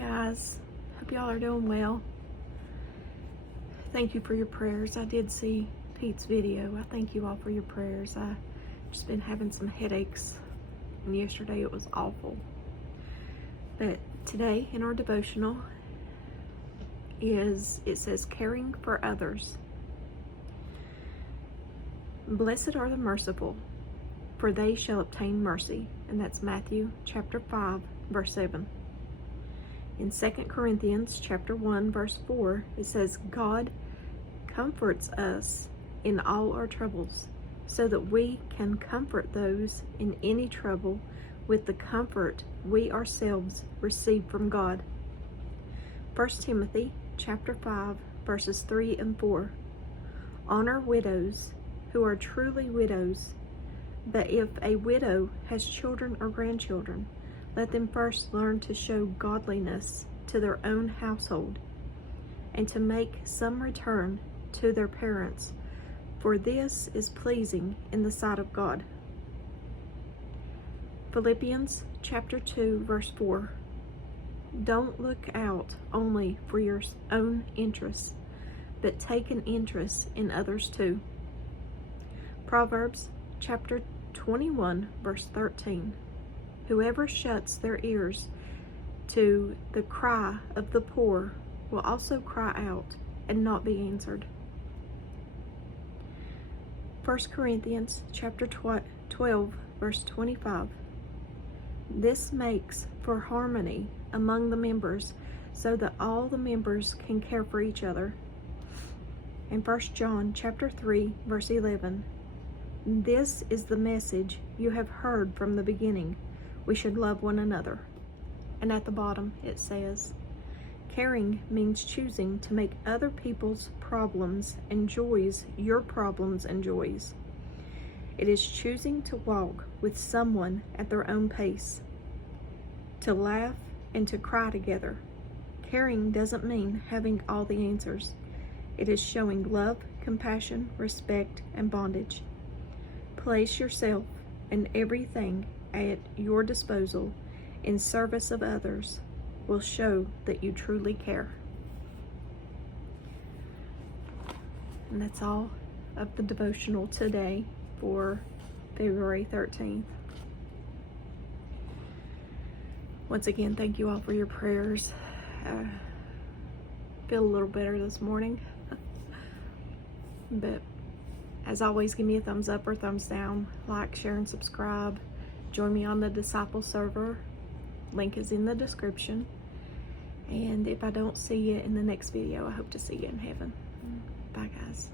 guys. Hope y'all are doing well. Thank you for your prayers. I did see Pete's video. I thank you all for your prayers. I just been having some headaches, and yesterday it was awful. But today in our devotional it says caring for others. Blessed are the merciful, for they shall obtain mercy. And that's Matthew chapter 5 verse 7. In 2 Corinthians chapter 1 verse 4, it says, God comforts us in all our troubles, so that we can comfort those in any trouble with the comfort we ourselves receive from God. 1 Timothy chapter 5 verses 3 and 4. Honor widows who are truly widows, but if a widow has children or grandchildren, let them first learn to show godliness to their own household, and to make some return to their parents, for this is pleasing in the sight of God. Philippians chapter 2 verse 4. Don't look out only for your own interests, but take an interest in others too. Proverbs chapter 21 verse 13. Whoever shuts their ears to the cry of the poor will also cry out and not be answered. 1 Corinthians chapter 12 verse 25. This makes for harmony among the members, so that all the members can care for each other. And 1 John chapter 3 verse 11. This is the message you have heard from the beginning. We should love one another. And at the bottom it says, caring means choosing to make other people's problems and joys your problems and joys. It is choosing to walk with someone at their own pace, to laugh and to cry together. Caring doesn't mean having all the answers. It is showing love, compassion, respect, and bondage. Place yourself and everything at your disposal in service of others will show that you truly care. And that's all of the devotional today for February 13th. Once again, thank you all for your prayers. I feel a little better this morning. But as always, give me a thumbs up or thumbs down. Like, share, and subscribe. Join me on the Disciple server. Link is in the description. And if I don't see you in the next video, I hope to see you in heaven. Bye, guys.